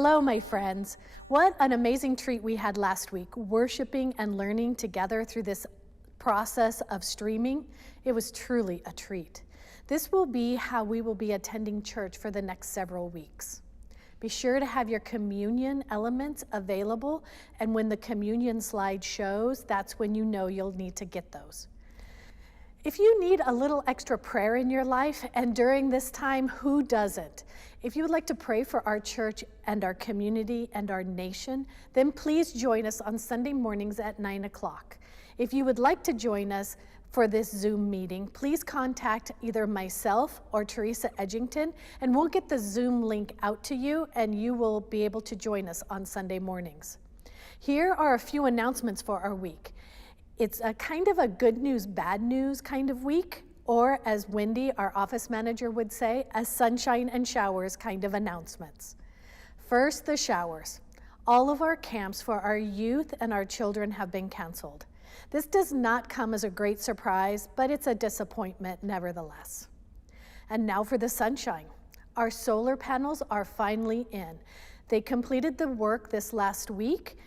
Hello, my friends. What an amazing treat we had last week, worshiping and learning together through this process of streaming. It was truly a treat. This will be how we will be attending church for the next several weeks. Be sure to have your communion elements available, and when the communion slide shows, that's when you know you'll need to get those. If you need a little extra prayer in your life, and during this time, who doesn't? If you would like to pray for our church and our community and our nation, then please join us on Sunday mornings at 9 o'clock. If you would like to join us for this Zoom meeting, please contact either myself or Teresa Edgington, and we'll get the Zoom link out to you, and you will be able to join us on Sunday mornings. Here are a few announcements for our week. It's a kind of a good news, bad news kind of week, or as Wendy, our office manager, would say, a sunshine and showers kind of announcements. First, the showers. All of our camps for our youth and our children have been canceled. This does not come as a great surprise, but it's a disappointment nevertheless. And now for the sunshine. Our solar panels are finally in. They completed the work this last week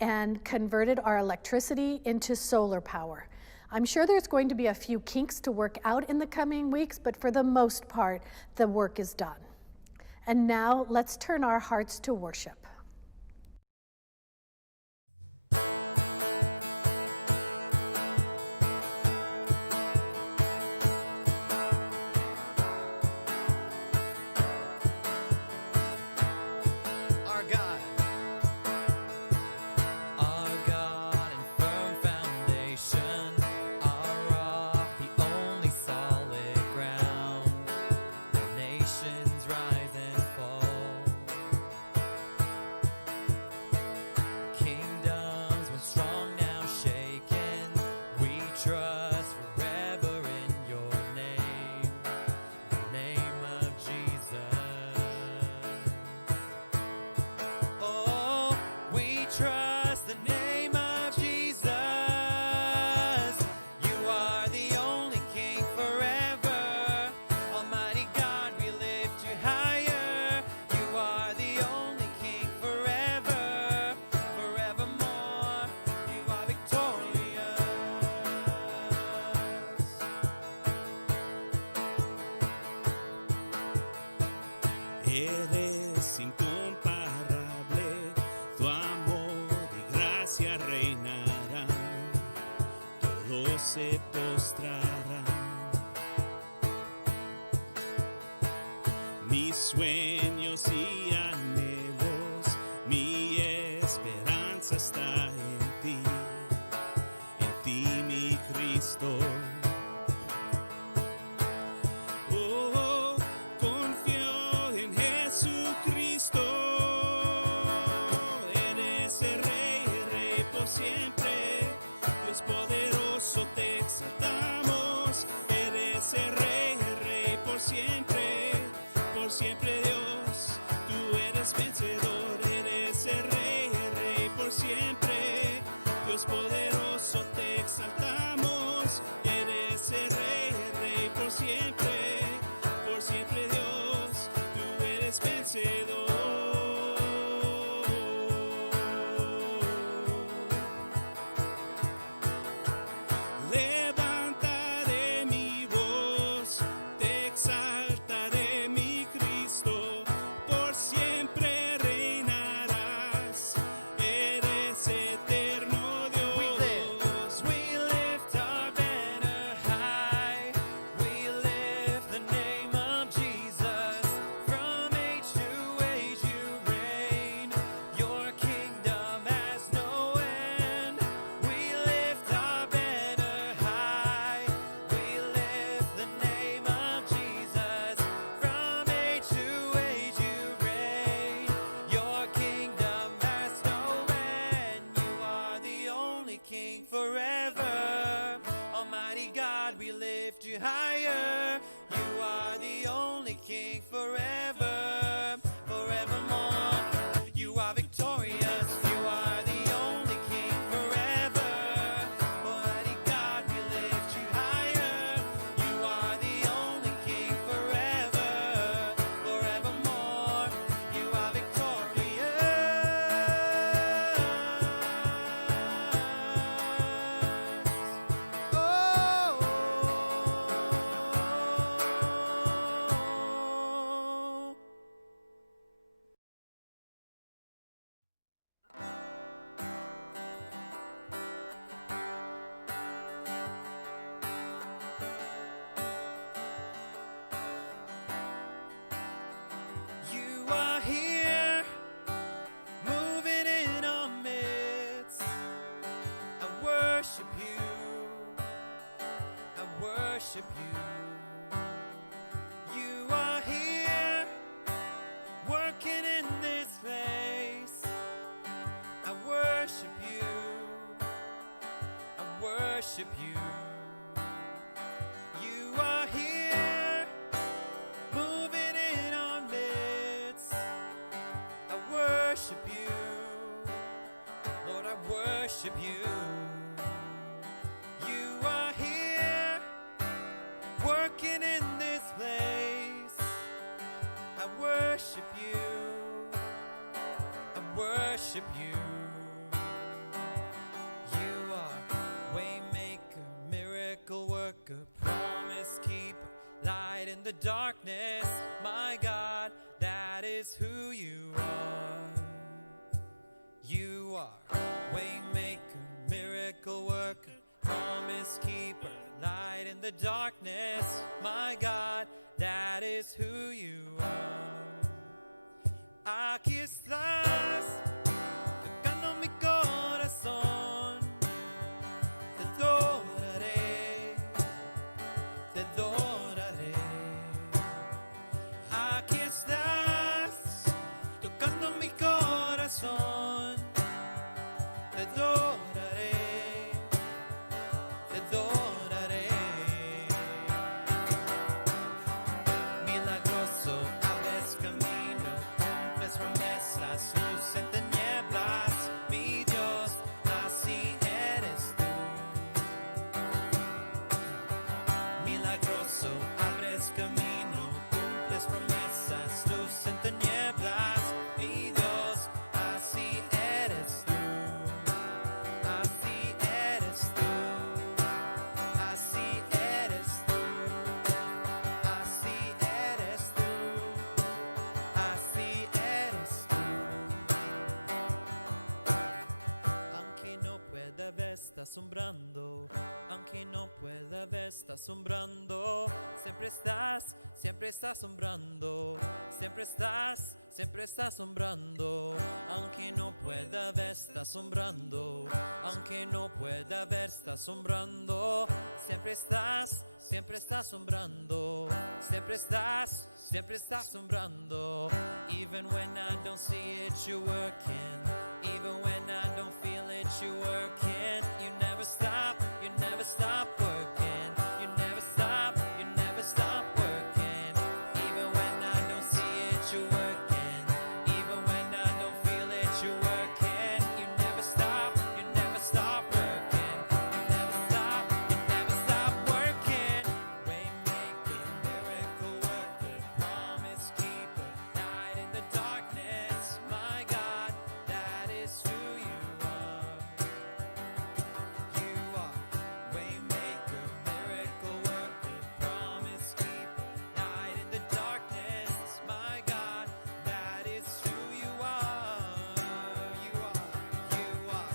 and converted our electricity into solar power. I'm sure there's going to be a few kinks to work out in the coming weeks, but for the most part, the work is done. And now let's turn our hearts to worship. Eres incomparable, tu amor y gracia reinarán, todos se postrarán. Mis sueños y anhelos, mi esperanza está en ti mi Cristo. Siempre, Dios poderoso, te exaltamos. Eres el Rey por siempre Dios, tú eres vencedor. Eres el Rey por siempre, Dios poderoso, te exaltamos. Eres el Rey por siempre Dios, tú eres vencedor. Higher, you are the only King forever, forevermore. You are victorious, you are the only King forever. Almighty God, we lift you higher. You are the only King forever, forevermore. You are victorious. worship you. I worship you. You are here, working in this place. I worship you. I worship you. You are here, moving in our midst. I worship you. Lord, I worship you. You are here, working in this place. I worship you. I worship you. You are waymaker, miracle worker, promise keeper, light in the darkness. My God, that is who you are. You are waymaker, miracle worker, promise keeper, light in the darkness. My God, that is who you are. Aquí estás, tocando mi corazón. Te adoraré, te adoraré. Aquí estás, tocando mi corazón. Te adoraré, te adoraré. Milagroso, abres camino, cumples promesas, luz en tinieblas. Mi Dios, así eres tú. Milagroso, abres camino, cumples promesas, luz en tinieblas. Mi Dios, así eres tú. Así eres tú. Así eres tú. Así eres tú. Así eres tú. Aunque no pueda ver, está asombrando. Aunque no pueda ver, está asombrando. Siempre estás asombrando. Siempre estás asombrando. Aunque no pueda ver, está asombrando. Aunque no pueda ver, está asombrando. Siempre estás asombrando. Siempre estás asombrando. Even when I don't see it, you're working. Even when I don't feel it, you're working. You never stop working. You never stop working. Even when I don't see it, you're working. Even when I don't feel it, you're working. You never stop working. You never stop working. Waymaker, miracle worker, promise keeper, light in the darkness. My God, that is who you are. You are waymaker, miracle worker, promise keeper, light in the darkness. My God, that is who you are. You are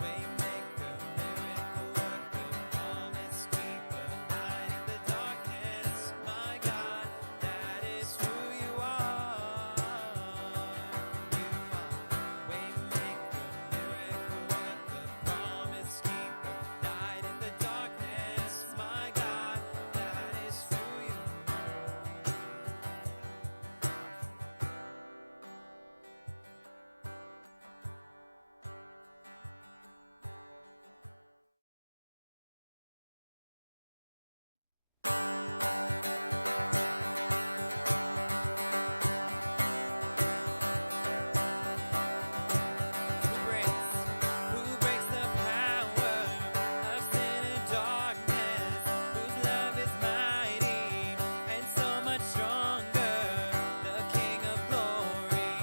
waymaker, miracle worker, promise keeper, light in the darkness. My God, that is who you are. You are waymaker, miracle worker, promise keeper, light in the darkness. My God, that is who you Who breaks the power of sin and darkness? Whose love is mighty and so much stronger? The King of glory,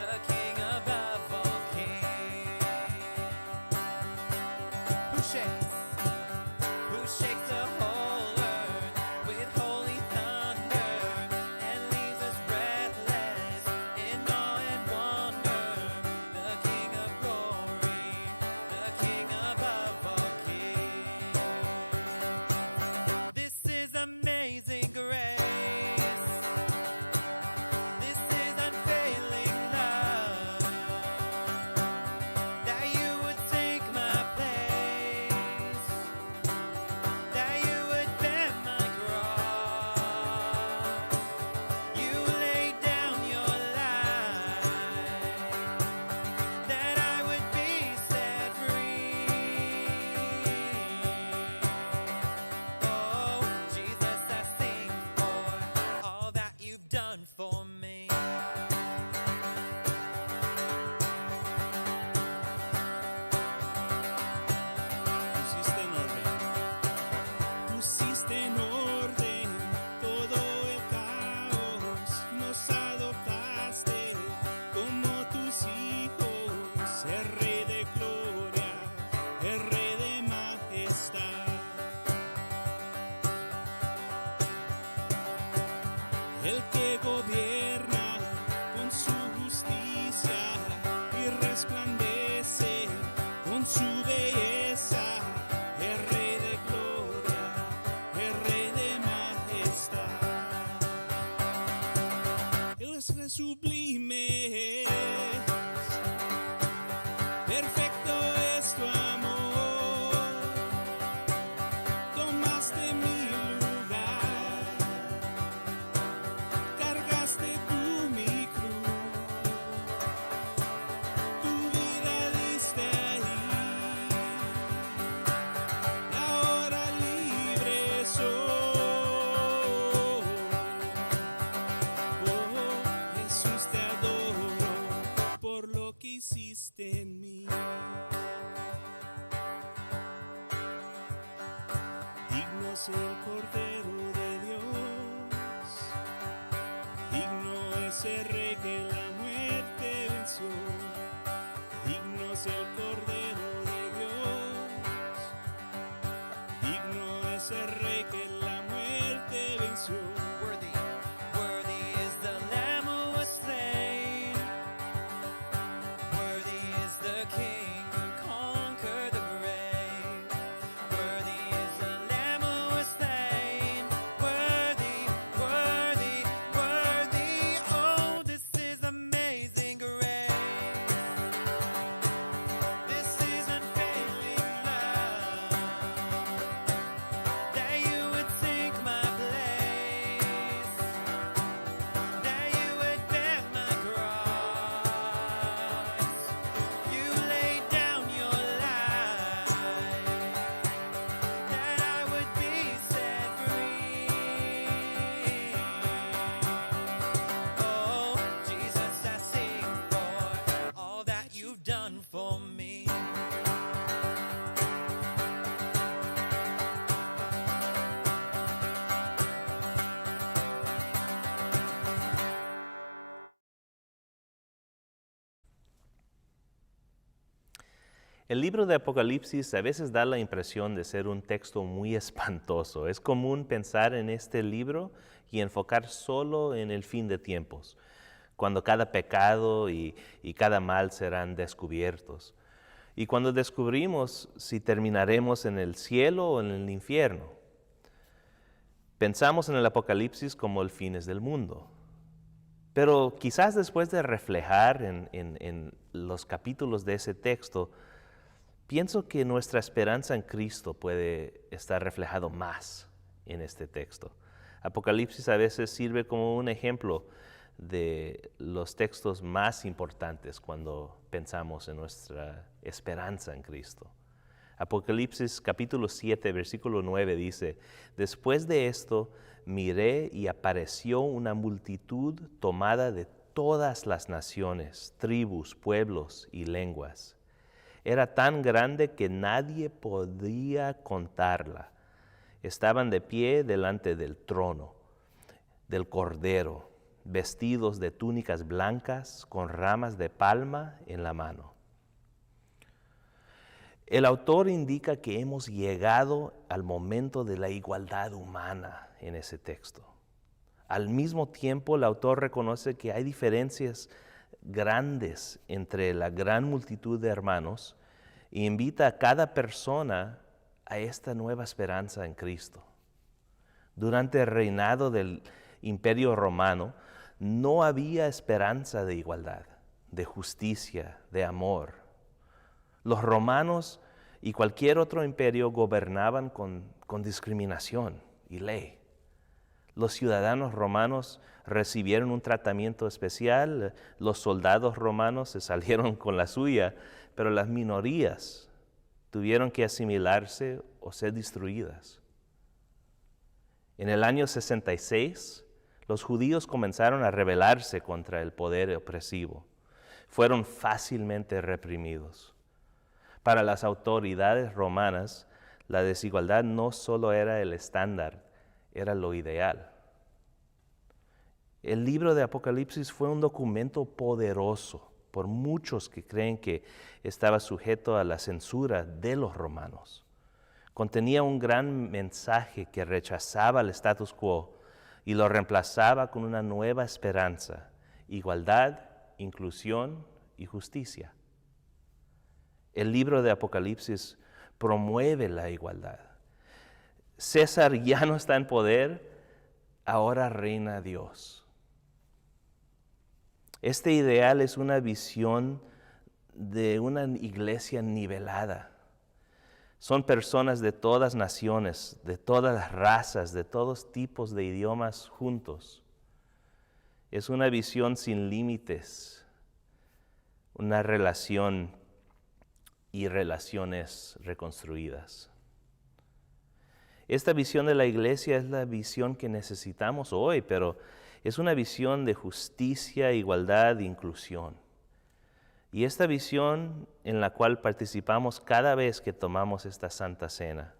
the King above all kings. Who shakes the whole earth with holy thunder and leaves us breathless in awe and wonder? The King of glory, the King above all kings. This is amazing grace. This is unfailing love, that you would take my place. es el Cordero de Dios, digno es el Rey que la muerte venció, digno es el Cordero de Dios, digno es el Rey que la muerte venció. Worthy, worthy is the Lamb who was slain. Worthy is the King who conquered the grave. Worthy is the Lamb who was slain. Worthy, worthy, worthy. Oh, this is amazing grace. This is unfailing love. That you would take my place. That you would bear my cross. You laid down your life. That I would be set free. Oh, Jesus, I sing for all that you've done for me. El libro de Apocalipsis a veces da la impresión de ser un texto muy espantoso. Es común pensar en este libro y enfocar solo en el fin de tiempos, cuando cada pecado y cada mal serán descubiertos. Y cuando descubrimos si terminaremos en el cielo o en el infierno. Pensamos en el Apocalipsis como el fin del mundo. Pero quizás después de reflejar en los capítulos de ese texto, pienso que nuestra esperanza en Cristo puede estar reflejado más en este texto. Apocalipsis a veces sirve como un ejemplo de los textos más importantes cuando pensamos en nuestra esperanza en Cristo. Apocalipsis capítulo 7, versículo 9 dice, después de esto miré y apareció una multitud tomada de todas las naciones, tribus, pueblos y lenguas. Era tan grande que nadie podía contarla. Estaban de pie delante del trono, del Cordero, vestidos de túnicas blancas con ramas de palma en la mano. El autor indica que hemos llegado al momento de la igualdad humana en ese texto. Al mismo tiempo, el autor reconoce que hay diferencias grandes entre la gran multitud de hermanos e invita a cada persona a esta nueva esperanza en Cristo. Durante el reinado del Imperio Romano no había esperanza de igualdad, de justicia, de amor. Los romanos y cualquier otro imperio gobernaban con discriminación y ley. Los ciudadanos romanos recibieron un tratamiento especial, los soldados romanos se salieron con la suya, pero las minorías tuvieron que asimilarse o ser destruidas. En el año 66, los judíos comenzaron a rebelarse contra el poder opresivo. Fueron fácilmente reprimidos. Para las autoridades romanas, la desigualdad no solo era el estándar, era lo ideal. El libro de Apocalipsis fue un documento poderoso por muchos que creen que estaba sujeto a la censura de los romanos. Contenía un gran mensaje que rechazaba el status quo y lo reemplazaba con una nueva esperanza, igualdad, inclusión y justicia. El libro de Apocalipsis promueve la igualdad. César ya no está en poder, ahora reina Dios. Este ideal es una visión de una iglesia nivelada. Son personas de todas naciones, de todas las razas, de todos tipos de idiomas juntos. Es una visión sin límites, una relación y relaciones reconstruidas. Esta visión de la iglesia es la visión que necesitamos hoy, pero es una visión de justicia, igualdad e inclusión. Y esta visión en la cual participamos cada vez que tomamos esta Santa Cena.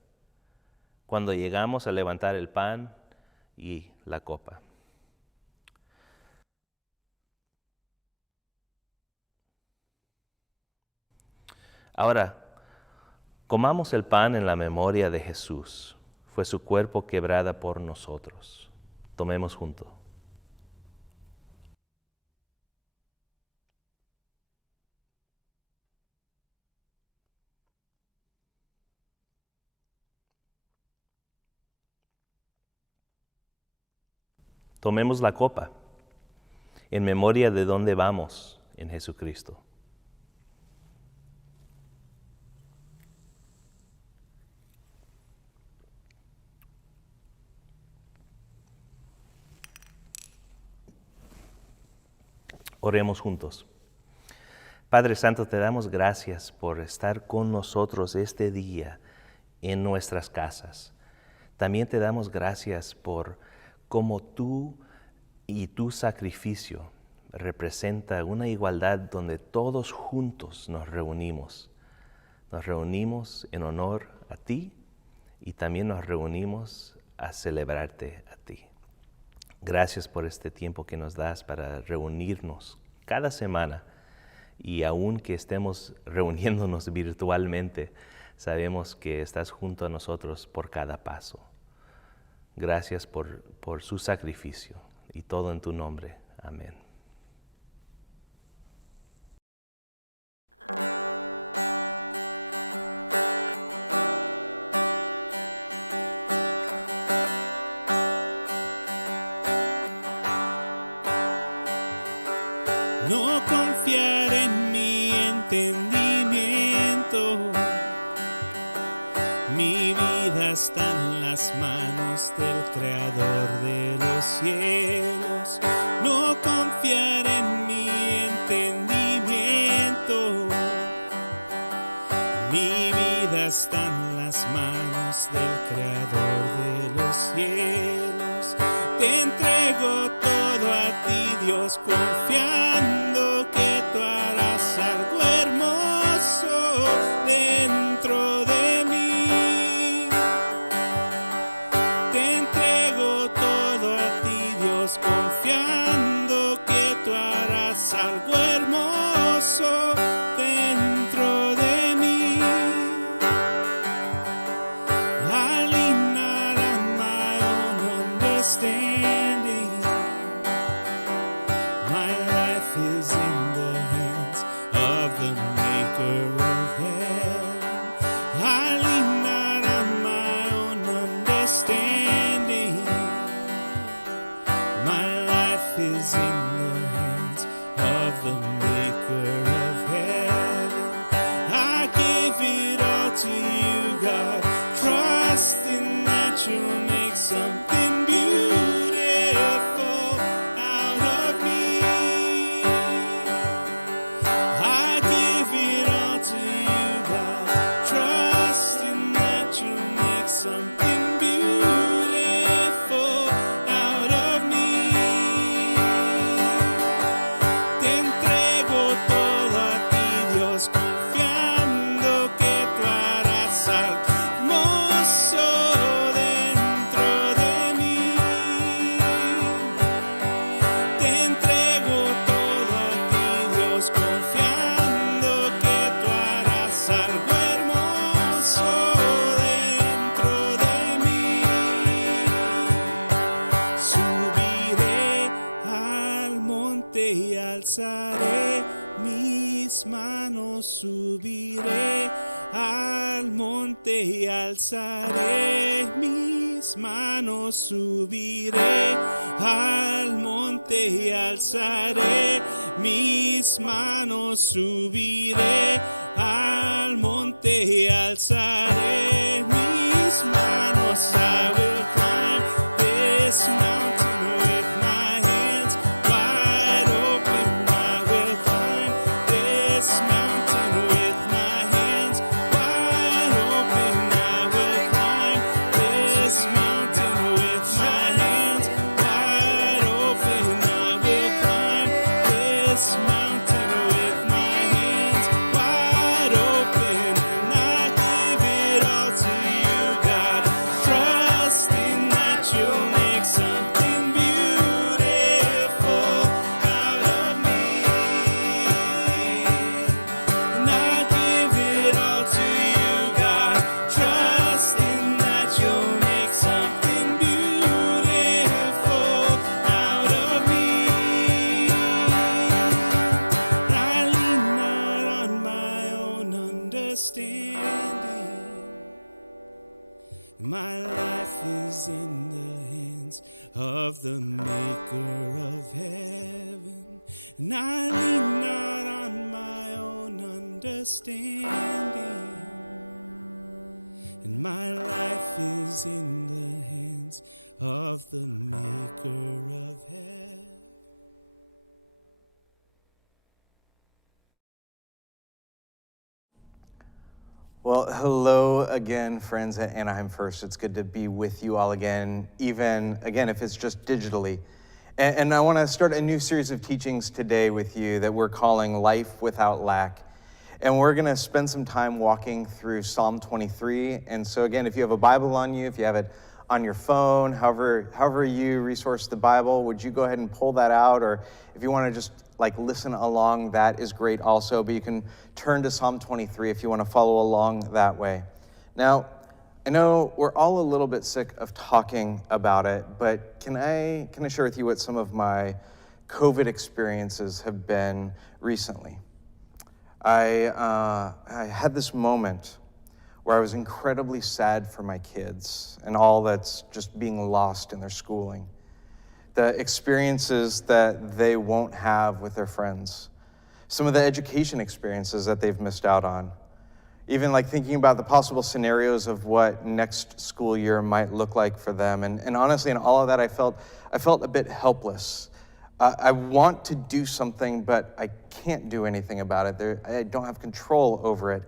cuando llegamos a levantar el pan y la copa. Ahora, comamos el pan en la memoria de Jesús. Fue su cuerpo quebrada por nosotros. Tomemos juntos. Tomemos la copa en memoria de dónde vamos en Jesucristo. Oremos juntos. Padre Santo, te damos gracias por estar con nosotros este día en nuestras casas. También te damos gracias por cómo tú y tu sacrificio representa una igualdad donde todos juntos nos reunimos. Nos reunimos en honor a ti y también nos reunimos a celebrarte a ti. Gracias por este tiempo que nos das para reunirnos cada semana y aun que estemos reuniéndonos virtualmente, sabemos que estás junto a nosotros por cada paso. Gracias por su sacrificio y todo en tu nombre. Amén. No confiar en mi entendimiento. Mi vida está en las manos del Creador de los cielos. No confiar en mi entendimiento. Mi vida está en las manos del Creador de los cielos. Te entrego todo a ti, Dios, confiando que tú harás algo hermoso dentro de mí. Te entrego todo a ti, Dios, confiando que tú harás algo hermoso dentro de mí. I lean not on my own understanding. My life is in the hands of the Maker of heaven. I lean not on my own understanding. My life is in the hands of the Maker of heaven. I give it all to you, God, trusting that you'll make something beautiful out of me. I give it all to you, God, trusting that you'll make something beautiful out of me. Te entrego todo a ti, Dios, confiando que tú harás algo hermoso dentro de mí. Te entrego todo a ti, Dios, confiando que tú harás algo hermoso dentro de mí. Subiré al monte y alzaré mis manos. Subiré al monte y alzaré mis manos. Subiré al monte y alzaré mis manos. Subiré al monte y alzaré mis manos. I will climb this mountain with my hands wide open. I will climb this mountain with my hands wide open. I will climb this mountain with my hands wide open. I will climb this mountain with my hands wide open. And I give My life is in the hands of the maker of heaven, and I lean not on my own understanding. And my life is in the hands of the maker of heaven. Well, hello again, friends at Anaheim First. It's good to be with you all again, even again if it's just digitally. And I want to start a new series of teachings today with you that we're calling Life Without Lack. And we're going to spend some time walking through Psalm 23. And so again, if you have a Bible on you, if you have it on your phone, however you resource the Bible, would you go ahead and pull that out? Or if you want to just listen along, that is great also. But you can turn to Psalm 23 if you want to follow along that way. Now, I know we're all a little bit sick of talking about it, but can I share with you what some of my COVID experiences have been recently? I had this moment where I was incredibly sad for my kids and all that's just being lost in their schooling. The experiences that they won't have with their friends. Some of the education experiences that they've missed out on. Even thinking about the possible scenarios of what next school year might look like for them. And honestly, in all of that, I felt a bit helpless. I want to do something, but I can't do anything about it. I don't have control over it.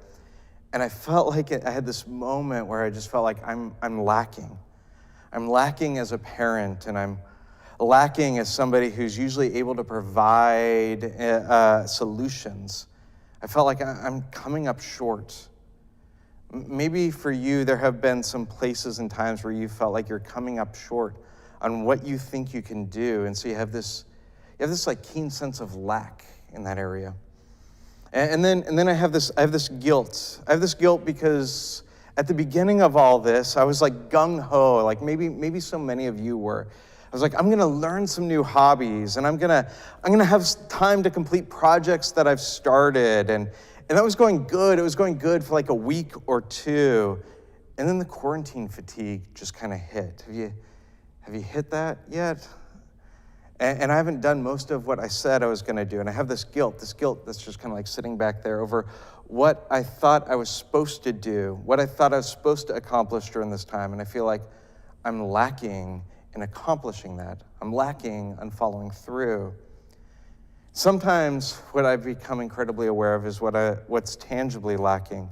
And I felt like I had this moment where I just felt like I'm lacking. I'm lacking as a parent, and I'm lacking as somebody who's usually able to provide solutions. I felt like I'm coming up short. Maybe for you, there have been some places and times where you felt like you're coming up short on what you think you can do, and so you have this keen sense of lack in that area. And then I have this guilt. I have this guilt because at the beginning of all this, I was gung-ho, maybe so many of you were. I was I'm gonna learn some new hobbies, and I'm gonna have time to complete projects that I've started, and that was going good. It was going good for a week or two, and then the quarantine fatigue just kind of hit. Have you hit that yet? And I haven't done most of what I said I was going to do. And I have this guilt that's just kind of sitting back there over what I thought I was supposed to do, what I thought I was supposed to accomplish during this time. And I feel like I'm lacking in accomplishing that. I'm lacking on following through. Sometimes what I've become incredibly aware of is what's tangibly lacking.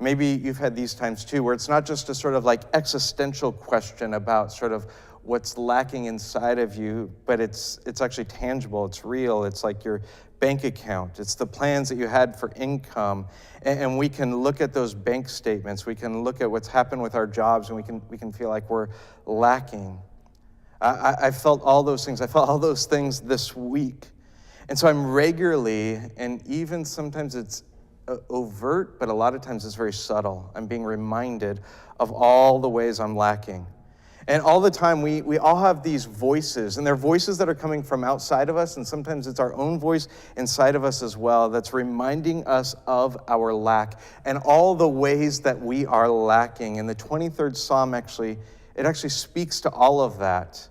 Maybe you've had these times too, where it's not just a sort of existential question about sort of what's lacking inside of you, but it's actually tangible, it's real, it's your bank account, it's the plans that you had for income, and we can look at those bank statements, we can look at what's happened with our jobs, and we can feel like we're lacking. I felt all those things, I felt all those things this week, and so I'm regularly, and even sometimes it's overt, but a lot of times it's very subtle, I'm being reminded of all the ways I'm lacking. And all the time, we all have these voices, and they're voices that are coming from outside of us, and sometimes it's our own voice inside of us as well that's reminding us of our lack and all the ways that we are lacking. And the 23rd Psalm actually speaks to all of that.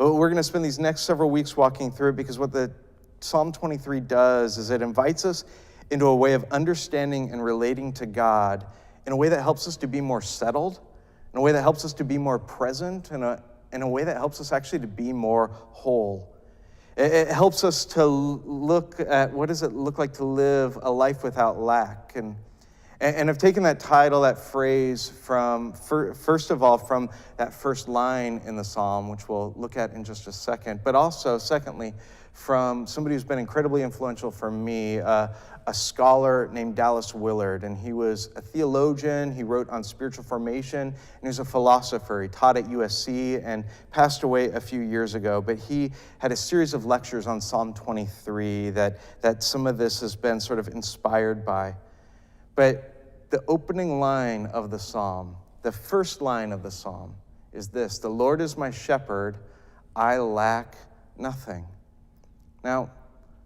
We're going to spend these next several weeks walking through it because what the Psalm 23 does is it invites us into a way of understanding and relating to God in a way that helps us to be more settled, in a way that helps us to be more present, in a way that helps us actually to be more whole. It helps us to look at what does it look like to live a life without lack. And I've taken that title, that phrase, from first of all, from that first line in the Psalm, which we'll look at in just a second, but also, secondly, from somebody who's been incredibly influential for me, a scholar named Dallas Willard, and he was a theologian, he wrote on spiritual formation, and he was a philosopher. He taught at USC and passed away a few years ago, but he had a series of lectures on Psalm 23 that some of this has been sort of inspired by. But the opening line of the Psalm, the first line of the Psalm is this: "The Lord is my shepherd, I lack nothing." Now,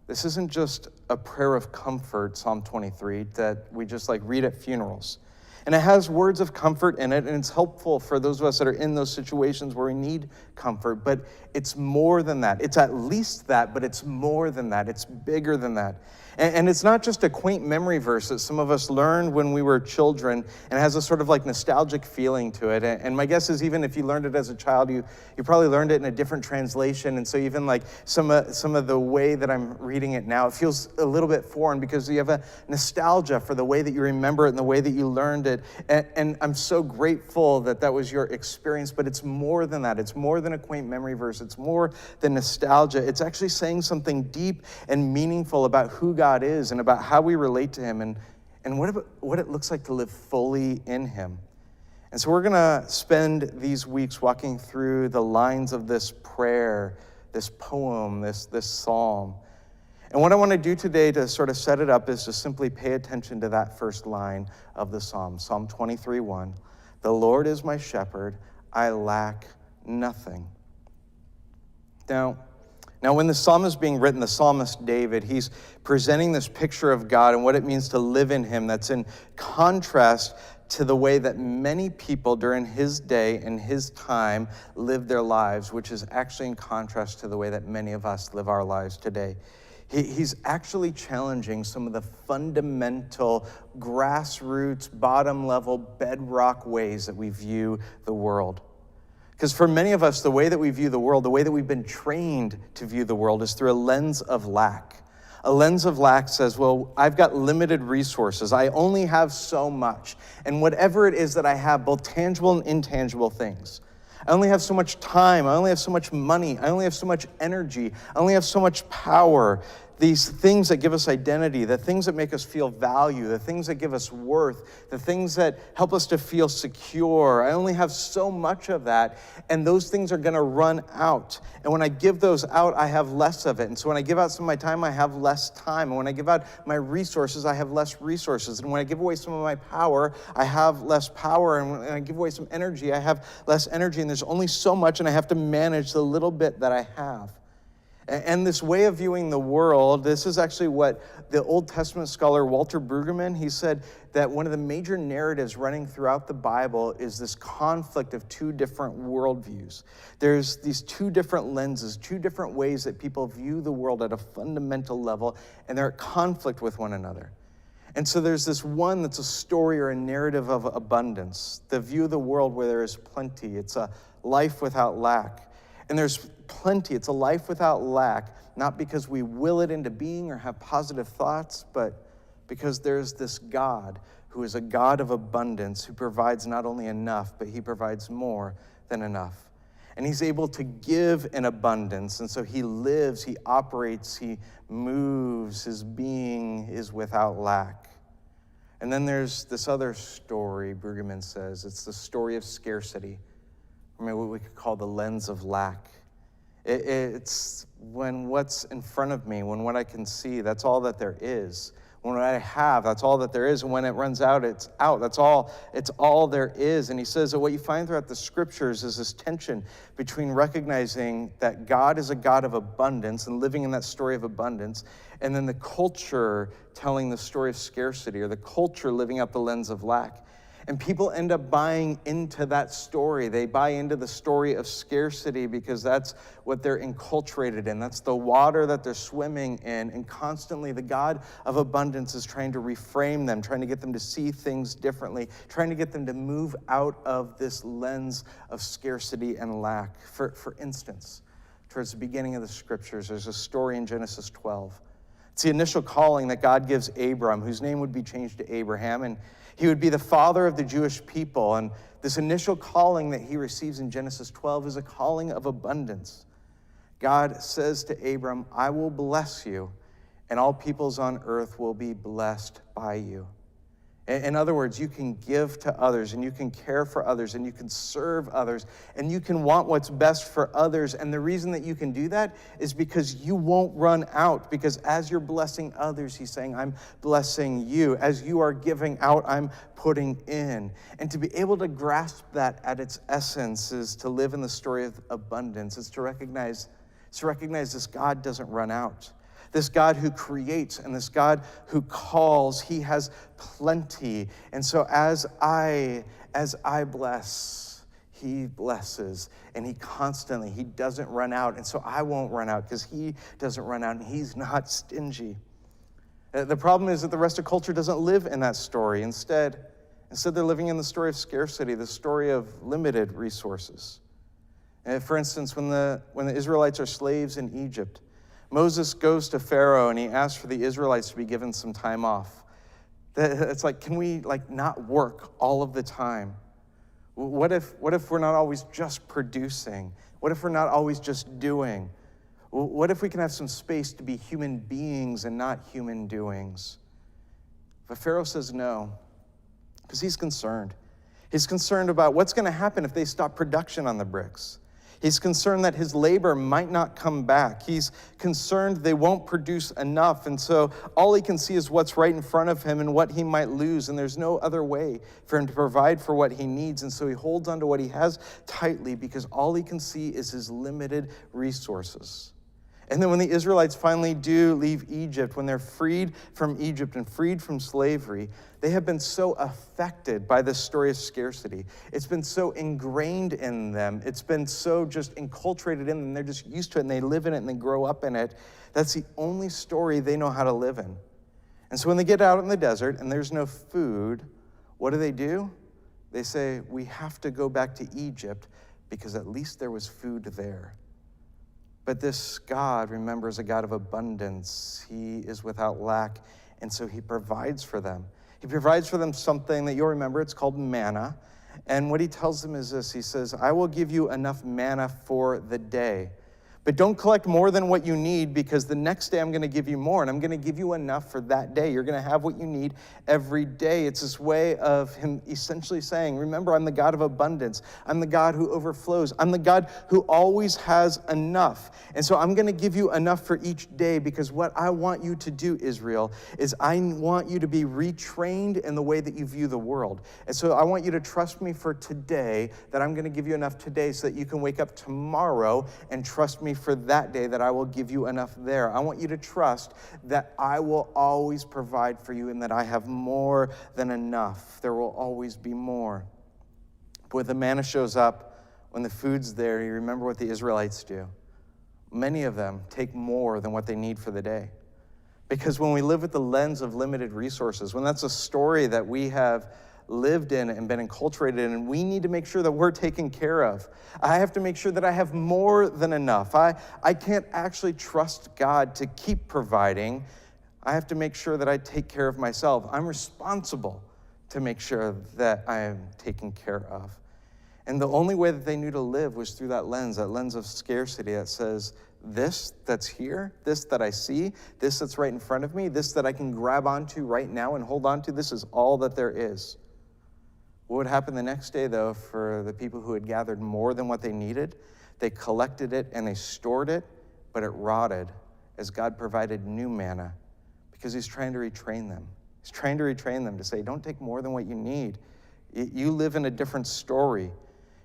this isn't just a prayer of comfort, Psalm 23, that we just read at funerals. And it has words of comfort in it, and it's helpful for those of us that are in those situations where we need comfort, but it's more than that. It's at least that, but it's more than that. It's bigger than that. And it's not just a quaint memory verse that some of us learned when we were children, and it has a sort of like nostalgic feeling to it. And my guess is even if you learned it as a child, you probably learned it in a different translation. And so even like some of the way that I'm reading it now, it feels a little bit foreign because you have a nostalgia for the way that you remember it and the way that you learned it. And I'm so grateful that that was your experience, but it's more than that. It's more than a quaint memory verse. It's more than nostalgia. It's actually saying something deep and meaningful about who God is and about how we relate to him and what it looks like to live fully in him. And so we're going to spend these weeks walking through the lines of this prayer, this poem, this psalm. And what I want to do today to sort of set it up is to simply pay attention to that first line of the psalm, Psalm 23:1. The Lord is my shepherd, I lack nothing. Now, when the psalm is being written, the psalmist David, he's presenting this picture of God and what it means to live in him that's in contrast to the way that many people during his day and his time lived their lives, which is actually in contrast to the way that many of us live our lives today. He's actually challenging some of the fundamental, grassroots, bottom-level, bedrock ways that we view the world. Because for many of us, the way that we view the world, the way that we've been trained to view the world is through a lens of lack. A lens of lack says, well, I've got limited resources. I only have so much. And whatever it is that I have, both tangible and intangible things. I only have so much time. I only have so much money. I only have so much energy. I only have so much power. These things that give us identity, the things that make us feel value, the things that give us worth, the things that help us to feel secure. I only have so much of that, and those things are going to run out. And when I give those out, I have less of it. And so when I give out some of my time, I have less time. And when I give out my resources, I have less resources. And when I give away some of my power, I have less power. And when I give away some energy, I have less energy. And there's only so much, and I have to manage the little bit that I have. And this way of viewing the world, this is actually what the Old Testament scholar Walter Brueggemann, he said that one of the major narratives running throughout the Bible is this conflict of two different worldviews. There's these two different lenses, two different ways that people view the world at a fundamental level, and they're at conflict with one another. And so there's this one that's a story or a narrative of abundance, the view of the world where there is plenty. It's a life without lack. And there's plenty. It's a life without lack, not because we will it into being or have positive thoughts, but because there's this God who is a God of abundance, who provides not only enough, but he provides more than enough. And he's able to give in abundance. And so he lives, he operates, he moves, his being is without lack. And then there's this other story, Brueggemann says. It's the story of scarcity. I mean, what we could call the lens of lack. It's when what's in front of me, when what I can see, that's all that there is. When what I have, that's all that there is. And when it runs out, it's out. It's all there is. And he says that what you find throughout the scriptures is this tension between recognizing that God is a God of abundance and living in that story of abundance, and then the culture telling the story of scarcity, or the culture living out the lens of lack. And people end up buying into that story. They buy into the story of scarcity because that's what they're enculturated in. That's the water that they're swimming in. And constantly the God of abundance is trying to reframe them, trying to get them to see things differently, trying to get them to move out of this lens of scarcity and lack. For instance, towards the beginning of the scriptures, there's a story in Genesis 12. It's the initial calling that God gives Abram, whose name would be changed to Abraham, and he would be the father of the Jewish people. And this initial calling that he receives in Genesis 12 is a calling of abundance. God says to Abram, I will bless you, and all peoples on earth will be blessed by you. In other words, you can give to others, and you can care for others, and you can serve others, and you can want what's best for others. And the reason that you can do that is because you won't run out, because as you're blessing others, he's saying, I'm blessing you. As you are giving out, I'm putting in. And to be able to grasp that at its essence is to live in the story of abundance. It's to recognize this God doesn't run out. This God who creates and this God who calls, he has plenty. And so as I bless, he blesses. And he doesn't run out. And so I won't run out because he doesn't run out and he's not stingy. The problem is that the rest of culture doesn't live in that story. Instead, they're living in the story of scarcity, the story of limited resources. For instance, when the Israelites are slaves in Egypt, Moses goes to Pharaoh and he asks for the Israelites to be given some time off. It's like, can we not work all of the time? What if we're not always just producing? What if we're not always just doing? What if we can have some space to be human beings and not human doings? But Pharaoh says no, because he's concerned. He's concerned about what's going to happen if they stop production on the bricks. He's concerned that his labor might not come back. He's concerned they won't produce enough. And so all he can see is what's right in front of him and what he might lose. And there's no other way for him to provide for what he needs. And so he holds on to what he has tightly because all he can see is his limited resources. And then when the Israelites finally do leave Egypt, when they're freed from Egypt and freed from slavery, they have been so affected by this story of scarcity. It's been so ingrained in them. It's been so just enculturated in them. They're just used to it, and they live in it, and they grow up in it. That's the only story they know how to live in. And so when they get out in the desert and there's no food, what do? They say, we have to go back to Egypt because at least there was food there. But this God, remember, is a God of abundance. He is without lack, and so he provides for them. He provides for them something that you'll remember. It's called manna. And what he tells them is this. He says, I will give you enough manna for the day. But don't collect more than what you need because the next day I'm going to give you more, and I'm going to give you enough for that day. You're going to have what you need every day. It's this way of him essentially saying, remember, I'm the God of abundance. I'm the God who overflows. I'm the God who always has enough. And so I'm going to give you enough for each day because what I want you to do, Israel, is I want you to be retrained in the way that you view the world. And so I want you to trust me for today, that I'm going to give you enough today so that you can wake up tomorrow and trust me for that day, that I will give you enough there. I want you to trust that I will always provide for you and that I have more than enough. There will always be more. But when the manna shows up, when the food's there, you remember what the Israelites do. Many of them take more than what they need for the day. Because when we live with the lens of limited resources, when that's a story that we have lived in and been enculturated in, and we need to make sure that we're taken care of. I have to make sure that I have more than enough. I can't actually trust God to keep providing. I have to make sure that I take care of myself. I'm responsible to make sure that I am taken care of. And the only way that they knew to live was through that lens of scarcity that says, this that's here, this that I see, this that's right in front of me, this that I can grab onto right now and hold onto, this is all that there is. What would happen the next day, though, for the people who had gathered more than what they needed? They collected it and they stored it, but it rotted as God provided new manna because he's trying to retrain them. He's trying to retrain them to say, don't take more than what you need. You live in a different story.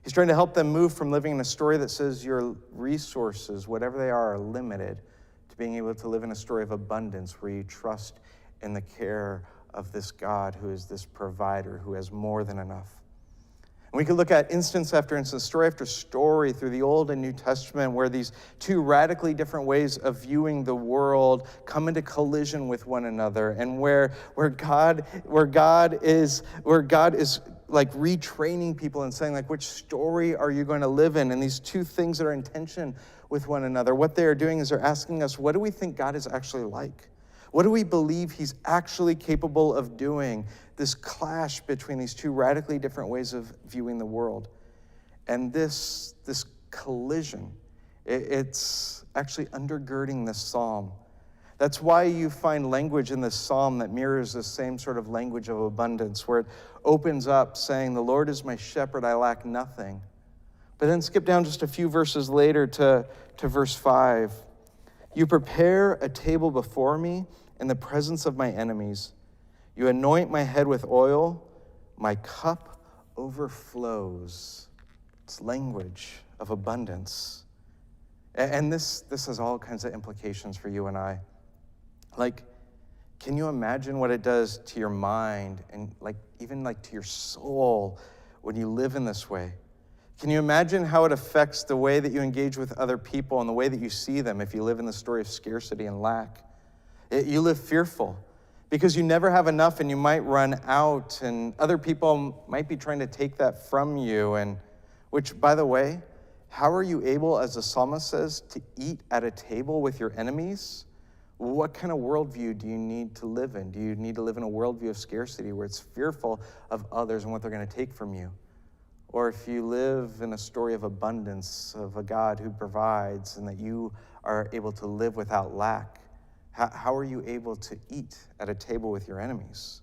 He's trying to help them move from living in a story that says your resources, whatever they are limited, to being able to live in a story of abundance where you trust in the care of this God who is this provider, who has more than enough. And we could look at instance after instance, story after story through the Old and New Testament where these two radically different ways of viewing the world come into collision with one another, and where God is like retraining people and saying, like, which story are you going to live in? And these two things that are in tension with one another, what they are doing is they're asking us, what do we think God is actually like? What do we believe he's actually capable of doing? This clash between these two radically different ways of viewing the world. And this collision, it's actually undergirding this psalm. That's why you find language in this psalm that mirrors the same sort of language of abundance, where it opens up saying, the Lord is my shepherd, I lack nothing. But then skip down just a few verses later to verse 5. You prepare a table before me in the presence of my enemies. You anoint my head with oil, my cup overflows. It's language of abundance. And this has all kinds of implications for you and I. Like, can you imagine what it does to your mind and even to your soul when you live in this way? Can you imagine how it affects the way that you engage with other people and the way that you see them if you live in the story of scarcity and lack? You live fearful because you never have enough and you might run out, and other people might be trying to take that from you. And which, by the way, how are you able, as the psalmist says, to eat at a table with your enemies? What kind of worldview do you need to live in? Do you need to live in a worldview of scarcity where it's fearful of others and what they're going to take from you? Or if you live in a story of abundance, of a God who provides and that you are able to live without lack, how are you able to eat at a table with your enemies?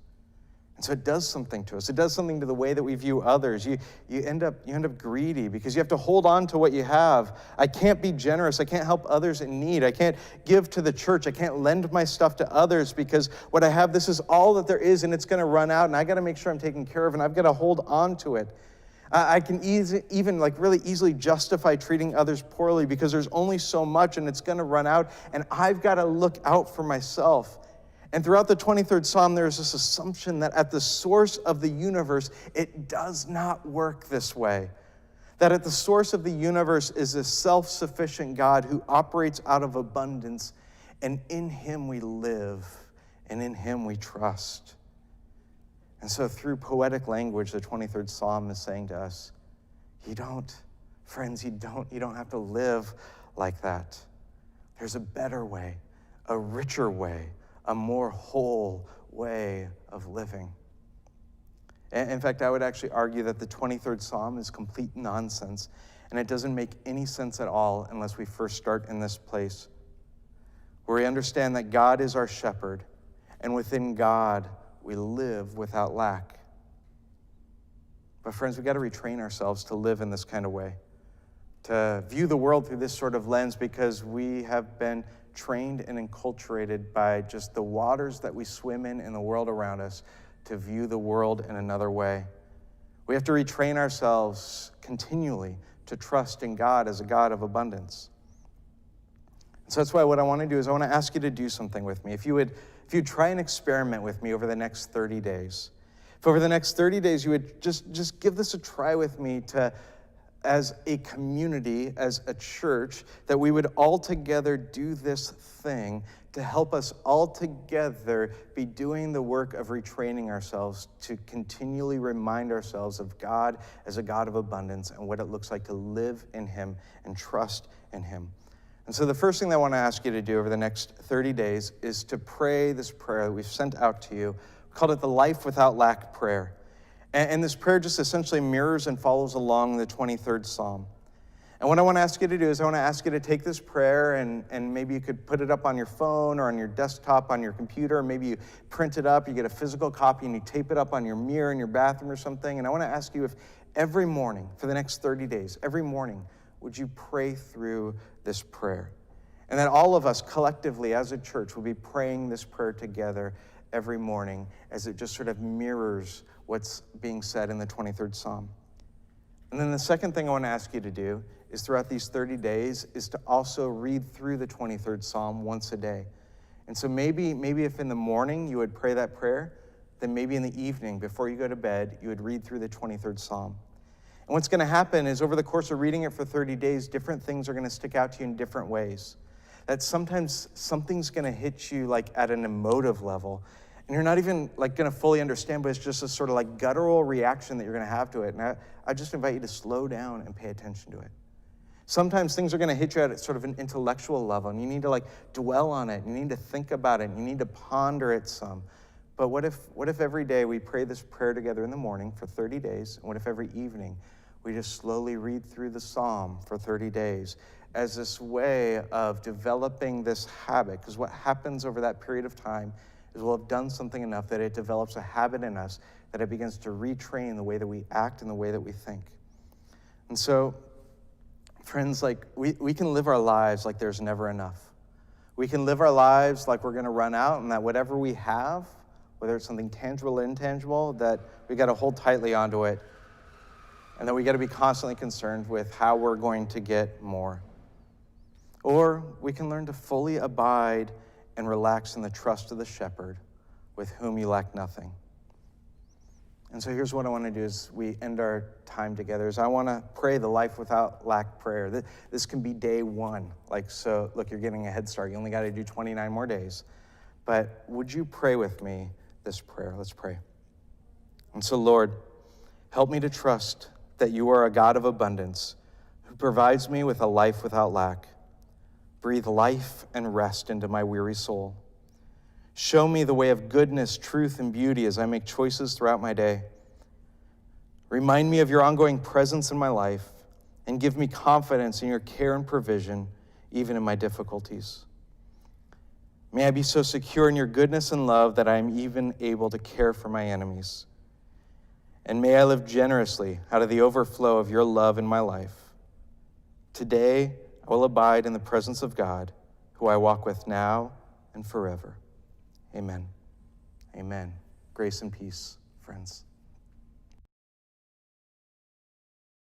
And so it does something to us. It does something to the way that we view others. You end up greedy because you have to hold on to what you have. I can't be generous. I can't help others in need. I can't give to the church. I can't lend my stuff to others because what I have, this is all that there is, and it's going to run out, and I got to make sure I'm taken care of, and I've got to hold on to it. I can even really easily justify treating others poorly because there's only so much and it's going to run out, and I've got to look out for myself. And throughout the 23rd Psalm, there's this assumption that at the source of the universe, it does not work this way. That at the source of the universe is a self-sufficient God who operates out of abundance, and in him we live, and in him we trust. And so through poetic language, the 23rd Psalm is saying to us, you don't have to live like that. There's a better way, a richer way, a more whole way of living. In fact, I would actually argue that the 23rd Psalm is complete nonsense, and it doesn't make any sense at all unless we first start in this place, where we understand that God is our shepherd, and within God, we live without lack. But friends, we've got to retrain ourselves to live in this kind of way, to view the world through this sort of lens, because we have been trained and enculturated by just the waters that we swim in the world around us to view the world in another way. We have to retrain ourselves continually to trust in God as a God of abundance. So that's why what I want to do is I want to ask you to do something with me. If you would try an experiment with me over the next 30 days. If over the next 30 days you would just give this a try with me, to, as a community, as a church, that we would all together do this thing to help us all together be doing the work of retraining ourselves to continually remind ourselves of God as a God of abundance and what it looks like to live in him and trust in him. And so the first thing that I want to ask you to do over the next 30 days is to pray this prayer that we've sent out to you. We called it the Life Without Lack prayer. And this prayer just essentially mirrors and follows along the 23rd Psalm. And what I want to ask you to do is I want to ask you to take this prayer and maybe you could put it up on your phone or on your desktop, on your computer, or maybe you print it up, you get a physical copy and you tape it up on your mirror in your bathroom or something. And I want to ask you if every morning for the next 30 days, every morning, would you pray through this prayer? And that all of us collectively as a church will be praying this prayer together every morning as it just sort of mirrors what's being said in the 23rd Psalm. And then the second thing I want to ask you to do is throughout these 30 days is to also read through the 23rd Psalm once a day. And so maybe if in the morning you would pray that prayer, then maybe in the evening before you go to bed, you would read through the 23rd Psalm. And what's going to happen is over the course of reading it for 30 days, different things are going to stick out to you in different ways. That sometimes something's going to hit you at an emotive level, and you're not even going to fully understand, but it's just a sort of guttural reaction that you're going to have to it. And I just invite you to slow down and pay attention to it. Sometimes things are going to hit you at sort of an intellectual level, and you need to dwell on it. You need to think about it. And you need to ponder it some. But what if every day we pray this prayer together in the morning for 30 days? And what if every evening we just slowly read through the Psalm for 30 days as this way of developing this habit? Because what happens over that period of time is we'll have done something enough that it develops a habit in us, that it begins to retrain the way that we act and the way that we think. And so, friends, we can live our lives like there's never enough. We can live our lives like we're going to run out, and that whatever we have, whether it's something tangible or intangible, that we got to hold tightly onto it, and that we got to be constantly concerned with how we're going to get more. Or we can learn to fully abide and relax in the trust of the shepherd with whom you lack nothing. And so here's what I want to do as we end our time together is I want to pray the life without lack prayer. This can be day one. So look, you're getting a head start. You only got to do 29 more days. But would you pray with me this prayer? Let's pray. And so, Lord, help me to trust that you are a God of abundance who provides me with a life without lack. Breathe life and rest into my weary soul. Show me the way of goodness, truth, and beauty as I make choices throughout my day. Remind me of your ongoing presence in my life and give me confidence in your care and provision, even in my difficulties. May I be so secure in your goodness and love that I am even able to care for my enemies. And may I live generously out of the overflow of your love in my life. Today, I will abide in the presence of God, who I walk with now and forever. Amen. Amen. Grace and peace, friends.